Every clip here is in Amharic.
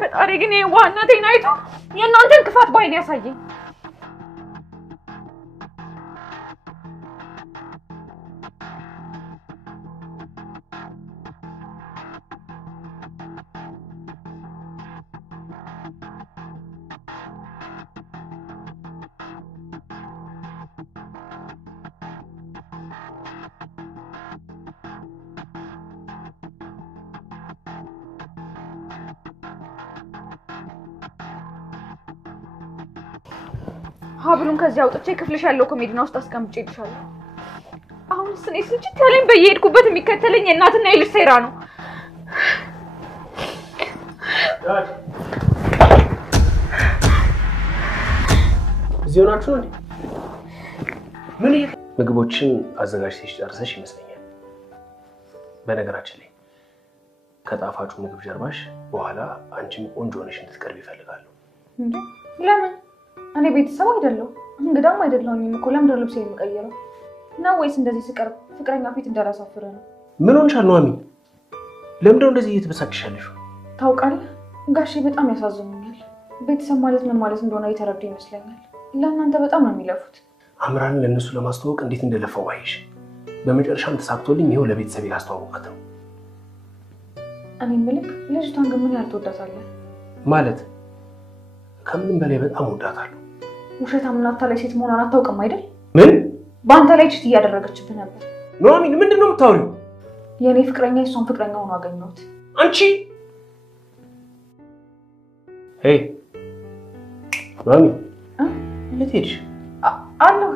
ፈጣሪ ግን የዋህነቴን አይቶ የእናንተን ክፋት ባይኔ ያሳየኝ ሀብሉን ከዚህ አውጥቼ ክፍልሽ ያለው ኮሜዲና ውስጥ አስቀምጬልሻለሁ አሁንስ እኔ ስልችት ያለኝ በየሄድኩበት የሚከተለኝ የእናትና የልጅ ሴራ ነው እዚሁ ናችሁ እንዴ ምን ምግቦችን አዘጋጅተሽ ጨርሰሽ ይመስለኛል በነገራችን ላይ ከጣፋጩ ምግብ ጀርባሽ በኋላ አንቺም ቆንጆ ሆነሽ እንድትቀርብ ይፈልጋሉ እንዴ ለምን እኔ ቤተሰብ አይደለሁ እንግዳም አይደለሁኝም እኮ ለምን ልብስ የምቀይረው ነው ወይስ እንደዚህ ስቀርብ ፍቅረኛ ፊት እንደራሳፍረ ነው ምን ሆንሻል ነው አሚ ለምን እንደዚህ እየተበሳጭሻለሽ ታውቃለህ ጋሼ በጣም ያሳዝኑኛል ቤተሰብ ማለት ምን ማለት እንደሆነ እየተረዱ ይመስለኛል ለእናንተ በጣም ነው የሚለፉት አምራን ለነሱ ለማስተዋወቅ እንዴት እንደለፈው አይሽ በመጨረሻም ተሳክቶልኝ ይሄው ለቤተሰብ ያስተዋወቃት ነው እኔ ምልክ ልጅቷን ግን ምን ያህል ትወዳታለህ ማለት ከምንም በላይ በጣም ወዳታለሁ ውሸታምና አታላይ ሴት መሆኗን አታውቅም አይደል ምን በአንተ ላይ ችት እያደረገችብህ ነበር ኖሚን ምንድነው የምታወሪው የኔ ፍቅረኛ እሷን ፍቅረኛ ሆኖ አገኘሁት አንቺ ሄይ ኖሚን እንዴት ሄድሽ አለሁ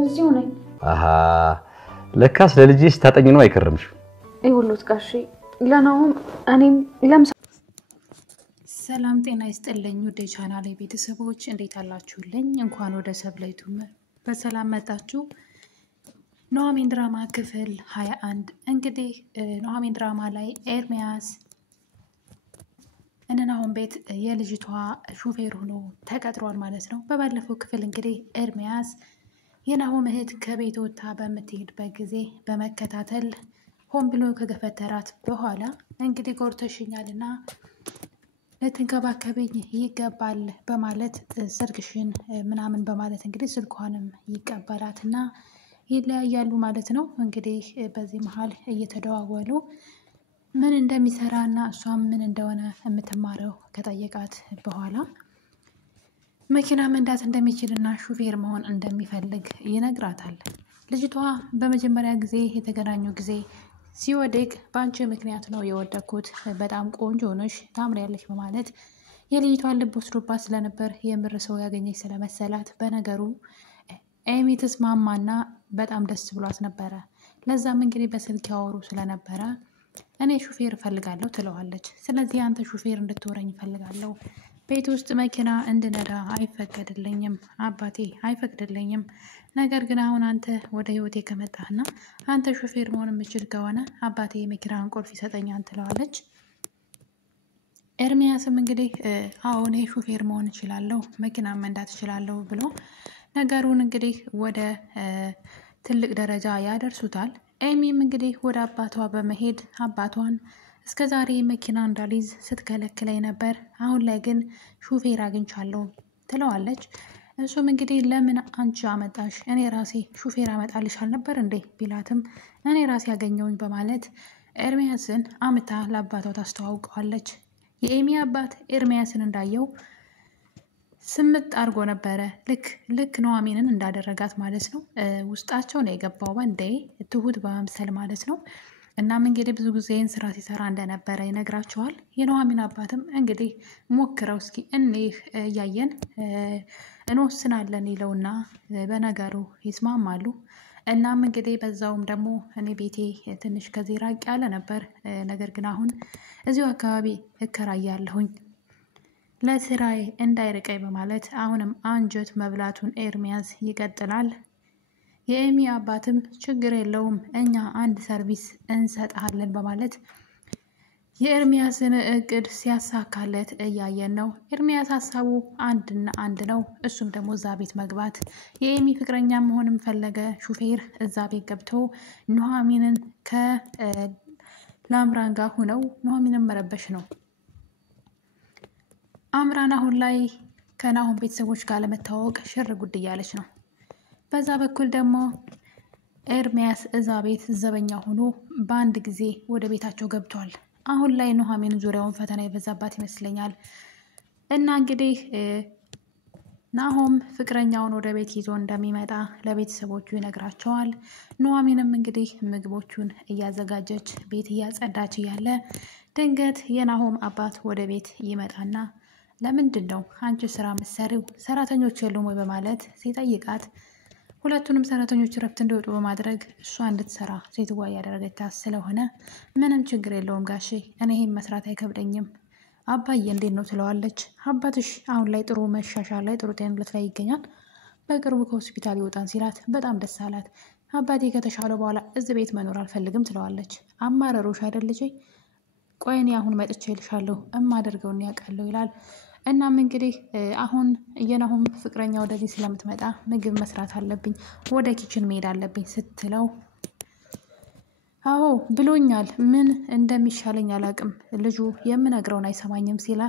እዚሁ ነኝ አሃ ለካስ ለልጅሽ ታጠኝ ነው አይከረምሽ ይሁሉት ጋሼ ለናውም እኔም ለምሳ ሰላም ጤና ይስጥልኝ ወደ ቻናሌ ቤተሰቦች እንዴት አላችሁልኝ እንኳን ወደ ሰብለይቱም በሰላም መጣችሁ ኑሐሚን ድራማ ክፍል 21 እንግዲህ ኑሐሚን ድራማ ላይ ኤርሚያስ እናሁን ቤት የልጅቷ ሹፌር ሆኖ ተቀጥሯል ማለት ነው በባለፈው ክፍል እንግዲህ ኤርሚያስ የናሆም እህት ከቤት ወጣ በመትሄድበት ጊዜ በመከታተል ሆን ብሎ ከገፈተራት በኋላ እንግዲህ ጎርተሽኛልና ለተንከባከበኝ ይገባል በማለት ስልክሽን ምናምን በማለት እንግዲህ ስልኳንም ይቀበላትና ይለያያሉ ማለት ነው እንግዲህ በዚህ መሃል እየተደዋወሉ ምን እንደሚሰራና እሷም ምን እንደሆነ የምትማረው ከጠየቃት በኋላ መኪና መንዳት እንደሚችልና ሹፌር መሆን እንደሚፈልግ ይነግራታል ልጅቷ በመጀመሪያ ጊዜ የተገናኙ ጊዜ ሲወደቅ ባንቺ ምክንያት ነው የወደኩት በጣም ቆንጆ ነሽ ታምሪያለሽ በማለት የልጅቷን ልብ ወስዶባት ስለነበር የምር ሰው ያገኘች ስለመሰላት በነገሩ ኤሚ ተስማማና በጣም ደስ ብሏት ነበረ ለዛም እንግዲህ በስልክ ያወሩ ስለነበረ እኔ ሹፌር ፈልጋለሁ ትለዋለች ስለዚህ አንተ ሹፌር እንድትወረኝ ፈልጋለሁ ቤት ውስጥ መኪና እንድነዳ አይፈቀድልኝም አባቴ አይፈቅድልኝም ነገር ግን አሁን አንተ ወደ ህይወቴ ከመጣህና አንተ ሹፌር መሆን የምችል ከሆነ አባቴ የመኪናን ቁልፍ ይሰጠኛል ትለዋለች ኤርሚያስም እንግዲህ አሁን ሹፌር መሆን እችላለሁ መኪና መንዳት እችላለሁ ብሎ ነገሩን እንግዲህ ወደ ትልቅ ደረጃ ያደርሱታል ኤሚም እንግዲህ ወደ አባቷ በመሄድ አባቷን እስከዛሬ መኪና እንዳልይዝ ስትከለክለኝ ነበር አሁን ላይ ግን ሹፌር አግኝቻለሁ ትለዋለች እሱም እንግዲህ ለምን አንቺ አመጣሽ እኔ ራሴ ሹፌር አመጣልሻል ነበር እንዴ ቢላትም እኔ ራሴ ያገኘውኝ በማለት ኤርሚያስን አምታ ለአባቷ ታስተዋውቀዋለች የኤሚ አባት ኤርሚያስን እንዳየው ስምጥ አርጎ ነበረ ልክ ኑሐሚንን እንዳደረጋት ማለት ነው ውስጣቸው ነው የገባው ባንዴ ትሁት በመምሰል ማለት ነው እናም እንግዲህ ብዙ ጊዜን ስራ ሲሰራ እንደነበረ ይነግራቸዋል የኑሐሚን አባትም እንግዲህ ሞክረው እስኪ እንይህ ያየን እንወስናለን ይለውና በነገሩ ይስማማሉ እናም እንግዲህ በዛውም ደግሞ እኔ ቤቴ ትንሽ ከዚህ ራቅ ያለ ነበር ነገር ግን አሁን እዚሁ አካባቢ እከራያለሁኝ ለስራዬ እንዳይርቀኝ በማለት አሁንም አንጀት መብላቱን ኤርሚያስ ይቀጥላል የኤሚ አባትም ችግር የለውም እኛ አንድ ሰርቪስ እንሰጣለን በማለት የኤርሚያስን እቅድ ሲያሳካለት እያየን ነው ኤርሚያስ ሐሳቡ አንድ ነው እሱም ደግሞ እዛ ቤት መግባት የኤሚ ፍቅረኛ መሆንም ፈለገ ሹፌር እዛ ቤት ገብተው ኑሐሚንን ከላምራን ጋር ሆነው ኑሐሚንን መረበሽ ነው አምራን አሁን ላይ ከናሆም ቤተሰቦች ጋር ለመታወቅ ሽር ጉድ እያለች ነው። በዛ በኩል ደግሞ ኤርሚያስ እዛ ቤት ዘበኛ ሆኖ በአንድ ጊዜ ወደ ቤታቸው ገብቷል። አሁን ላይ ኑሐሚን ዙሪያውን ፈተና የበዛባት ይመስለኛል። እና እንግዲህ ናሆም ፍቅረኛውን ወደ ቤት ይዞ እንደሚመጣ ለቤተሰቦቹ ይነግራቸዋል። ኑሐሚንም እንግዲህ ምግቦቹን እያዘጋጀች ቤት እያጸዳች እያለ ድንገት የናሆም አባት ወደ ቤት ይመጣና ለምንድን ነው አንቺ ስራ ምሰሪው ሰራተኞች የሉም ወይ በማለት ሲጠይቃት ሁለቱንም ሰራተኞች ረፍት እንዲወጡ በማድረግ እሷ እንድትሰራ ሴትዋ ያደረገቻት ስለሆነ ምንም ችግር የለውም ጋሼ፣ እኔ ይሄን መስራት አይከብደኝም። አባዬ እንዴት ነው ትለዋለች። አባትሽ አሁን ላይ ጥሩ መሻሻል ላይ ጥሩ ጤንነት ላይ ይገኛል፣ በቅርቡ ከሆስፒታል ይወጣን ሲላት በጣም ደስ አላት። አባቴ ከተሻለ በኋላ እዚህ ቤት መኖር አልፈልግም ትለዋለች። አማረሮሽ አይደል ልጄ፣ ቆይ እኔ አሁን መጥቼ ልሻለሁ እማደርገውን ያውቃለሁ ይላል። እናም እንግዲህ አሁን የናሆም ፍቅረኛ ወደዚህ ስለምትመጣ ምግብ መስራት አለብኝ፣ ወደ ኪችን መሄድ አለብኝ ስትለው አዎ ብሎኛል፣ ምን እንደሚሻለኝ አላቅም፣ ልጁ የምነግረውን አይሰማኝም ሲላ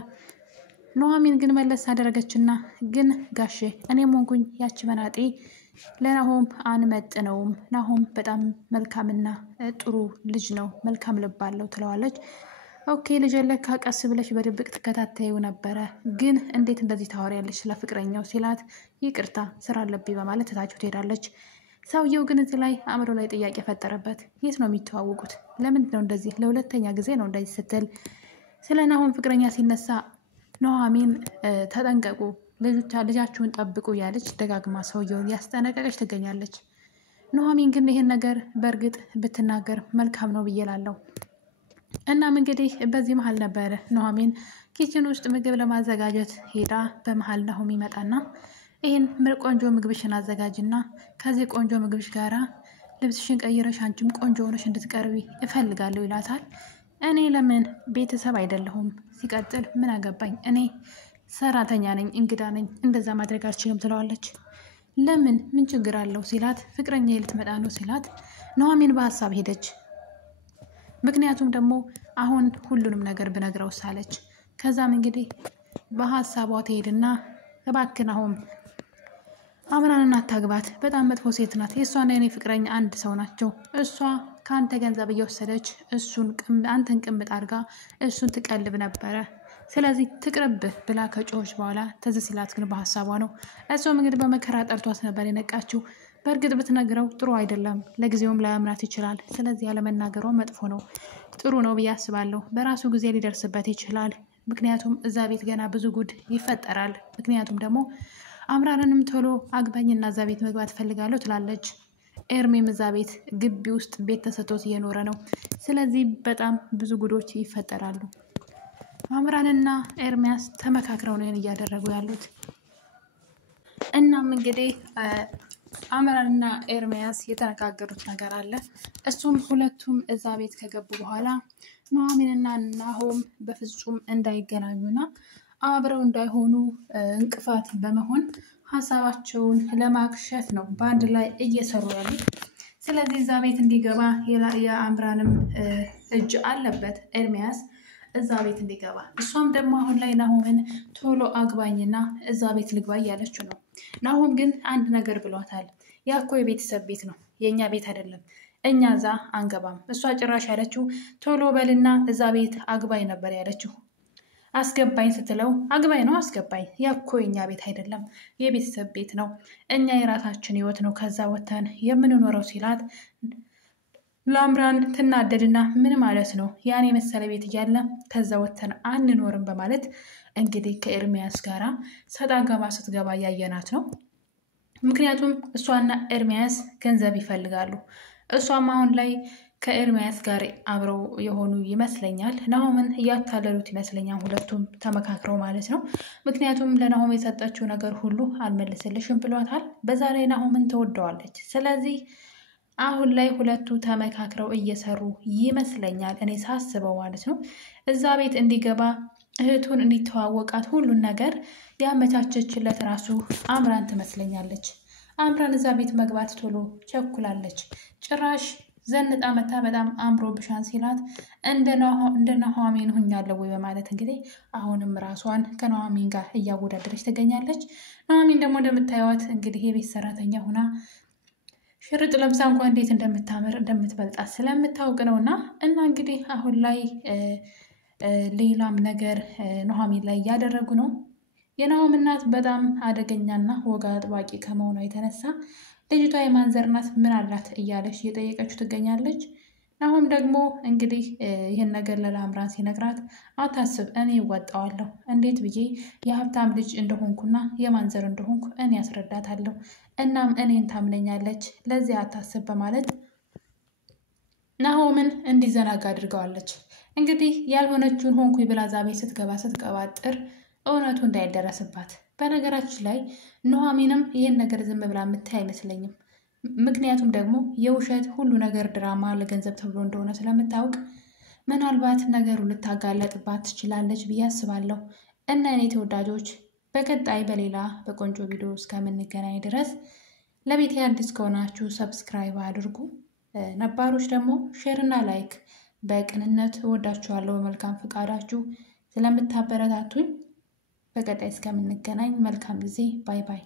ኑሐሚን ግን መለስ አደረገችና ግን ጋሼ እኔም ሆንኩኝ ያቺ መናጤ ለናሆም አንመጥነውም፣ ናሆም በጣም መልካምና ጥሩ ልጅ ነው፣ መልካም ልብ አለው ትለዋለች። ኦኬ ልጅ ለካ ቀስ ብለሽ በድብቅ ትከታተዩ ነበረ፣ ግን እንዴት እንደዚህ ታወሪያለሽ ስለ ፍቅረኛው ሲላት ይቅርታ ስራ አለብኝ በማለት ትታችሁ ትሄዳለች። ሰውየው ግን እዚህ ላይ አእምሮ ላይ ጥያቄ ፈጠረበት። የት ነው የሚተዋወቁት? ለምንድን ነው እንደዚህ ለሁለተኛ ጊዜ ነው እንደዚህ ስትል ስለ ናሆም ፍቅረኛ ሲነሳ ኑሐሚን ተጠንቀቁ፣ ልጃችሁን ጠብቁ ያለች ደጋግማ ሰውየውን ያስጠነቀቀች ትገኛለች። ኑሐሚን ግን ይሄን ነገር በእርግጥ ብትናገር መልካም ነው ብዬ እላለሁ። እናም እንግዲህ በዚህ መሀል ነበረ ኑሐሚን ኪችን ውስጥ ምግብ ለማዘጋጀት ሄዳ በመሀል ናሆም ይመጣና ይህን ቆንጆ ምግብሽን አዘጋጅና ከዚህ ቆንጆ ምግብሽ ጋራ ልብስሽን ቀይረሽ አንቺም ቆንጆ ሆነሽ እንድትቀርቢ እፈልጋለሁ ይላታል። እኔ ለምን ቤተሰብ አይደለሁም፣ ሲቀጥል ምን አገባኝ፣ እኔ ሰራተኛ ነኝ፣ እንግዳ ነኝ፣ እንደዛ ማድረግ አልችልም ትለዋለች። ለምን ምን ችግር አለው ሲላት ፍቅረኛ ልትመጣ ነው ሲላት ኑሐሚን በሀሳብ ሄደች። ምክንያቱም ደግሞ አሁን ሁሉንም ነገር ብነግረው ሳለች። ከዛም እንግዲህ በሀሳቧ ትሄድና እባክህ ናሆም አምራንን አታግባት፣ በጣም መጥፎ ሴት ናት፣ የእሷና የኔ ፍቅረኛ አንድ ሰው ናቸው፣ እሷ ከአንተ ገንዘብ እየወሰደች አንተን ቅምጥ አድርጋ እሱን ትቀልብ ነበረ፣ ስለዚህ ትቅርብህ ብላ ከጮች በኋላ ትዝ ሲላት ግን በሀሳቧ ነው። እሷም እንግዲህ በመከራ ጠርቷት ነበር የነቃችው። በእርግጥ ብትነግረው ጥሩ አይደለም፣ ለጊዜውም ላያምራት ይችላል። ስለዚህ ያለመናገሯ መጥፎ ነው፣ ጥሩ ነው ብዬ አስባለሁ። በራሱ ጊዜ ሊደርስበት ይችላል፣ ምክንያቱም እዛ ቤት ገና ብዙ ጉድ ይፈጠራል። ምክንያቱም ደግሞ አምራንንም ቶሎ አግባኝና እዛ ቤት መግባት ፈልጋለሁ ትላለች። ኤርሜም እዛ ቤት ግቢ ውስጥ ቤት ተሰጥቶት እየኖረ ነው። ስለዚህ በጣም ብዙ ጉዶች ይፈጠራሉ። አምራንና ኤርሚያስ ተመካክረው ነው እያደረጉ ያሉት። እናም እንግዲህ አምራንና ኤርሚያስ የተነጋገሩት ነገር አለ። እሱም ሁለቱም እዛ ቤት ከገቡ በኋላ ኑሐሚንና ናሆም በፍጹም እንዳይገናኙና አብረው እንዳይሆኑ እንቅፋት በመሆን ሀሳባቸውን ለማክሸፍ ነው በአንድ ላይ እየሰሩ ያሉት። ስለዚህ እዛ ቤት እንዲገባ የአምራንም እጅ አለበት ኤርሚያስ እዛ ቤት እንዲገባ። እሷም ደግሞ አሁን ላይ ናሆምን ቶሎ አግባኝና እዛ ቤት ልግባ እያለችው ነው። ናሆም ግን አንድ ነገር ብሏታል። ያ እኮ የቤተሰብ ቤት ነው፣ የእኛ ቤት አይደለም፣ እኛ እዛ አንገባም። እሷ ጭራሽ ያለችው ቶሎ በልና እዛ ቤት አግባኝ ነበር ያለችው። አስገባኝ ስትለው አግባኝ ነው አስገባኝ፣ ያ እኮ የእኛ ቤት አይደለም፣ የቤተሰብ ቤት ነው፣ እኛ የራሳችን ህይወት ነው ከዛ ወተን የምንኖረው ሲላት ላምራን ትናደድና ምን ማለት ነው ያን የመሰለ ቤት እያለ ከዛ ወተን አንኖርም በማለት እንግዲህ ከኤርሚያስ ጋራ ሰጣ ገባ ስትገባ ያየናት ነው። ምክንያቱም እሷና ኤርሚያስ ገንዘብ ይፈልጋሉ። እሷም አሁን ላይ ከኤርሚያስ ጋር አብረው የሆኑ ይመስለኛል። ናሆምን እያታለሉት ይመስለኛል፣ ሁለቱም ተመካክረው ማለት ነው። ምክንያቱም ለናሆም የሰጠችው ነገር ሁሉ አልመልስልሽም ብሏታል። በዛ ላይ ናሆምን ተወደዋለች። ስለዚህ አሁን ላይ ሁለቱ ተመካክረው እየሰሩ ይመስለኛል፣ እኔ ሳስበው ማለት ነው። እዛ ቤት እንዲገባ እህቱን እንዲተዋወቃት ሁሉን ነገር ያመቻቸችለት ራሱ አምራን ትመስለኛለች። አምራን እዛ ቤት መግባት ቶሎ ቸኩላለች። ጭራሽ ዘንጣ መታ በጣም አምሮብሻን ሲላት እንደ ኑሐሚን ሆኛለሁ ወይ በማለት እንግዲህ አሁንም ራሷን ከኑሐሚን ጋር እያወዳደረች ትገኛለች። ኑሐሚን ደግሞ እንደምታዩት እንግዲህ የቤት ሰራተኛ ሆና ሽርጥ ለብሳ እንኳን እንዴት እንደምታምር እንደምትበልጣት ስለምታውቅ ነውና እና እንግዲህ አሁን ላይ ሌላም ነገር ኑሐሚን ላይ እያደረጉ ነው። የናሆም እናት በጣም አደገኛና ወግ አጥባቂ ከመሆኗ የተነሳ ልጅቷ የማንዘር ናት ምን አላት እያለች እየጠየቀችው ትገኛለች። ናሆም ደግሞ እንግዲህ ይህን ነገር ለላምራን ሲነግራት አታስብ እኔ እወጣዋለሁ፣ እንዴት ብዬ የሀብታም ልጅ እንደሆንኩና የማንዘር እንደሆንኩ እኔ ያስረዳታለሁ፣ እናም እኔን ታምነኛለች፣ ለዚህ አታስብ በማለት ናሆምን እንዲዘናጋ አድርገዋለች። እንግዲህ ያልሆነችውን ሆንኩ ብላ እዛ ቤት ስትቀባጥር እውነቱ እንዳይደረስባት። በነገራችን ላይ ኑሐሚንም ይህን ነገር ዝም ብላ የምታይ አይመስለኝም። ምክንያቱም ደግሞ የውሸት ሁሉ ነገር ድራማ ለገንዘብ ተብሎ እንደሆነ ስለምታውቅ ምናልባት ነገሩ ልታጋለጥባት ትችላለች ብዬ አስባለሁ። እና እኔ ተወዳጆች በቀጣይ በሌላ በቆንጆ ቪዲዮ እስከምንገናኝ ድረስ ለቤቴ አዲስ ከሆናችሁ ሰብስክራይብ አድርጉ። ነባሮች ደግሞ ሼር እና ላይክ በቅንነት እወዳችኋለሁ። በመልካም ፍቃዳችሁ ስለምታበረታቱኝ በቀጣይ እስከምንገናኝ መልካም ጊዜ። ባይ ባይ።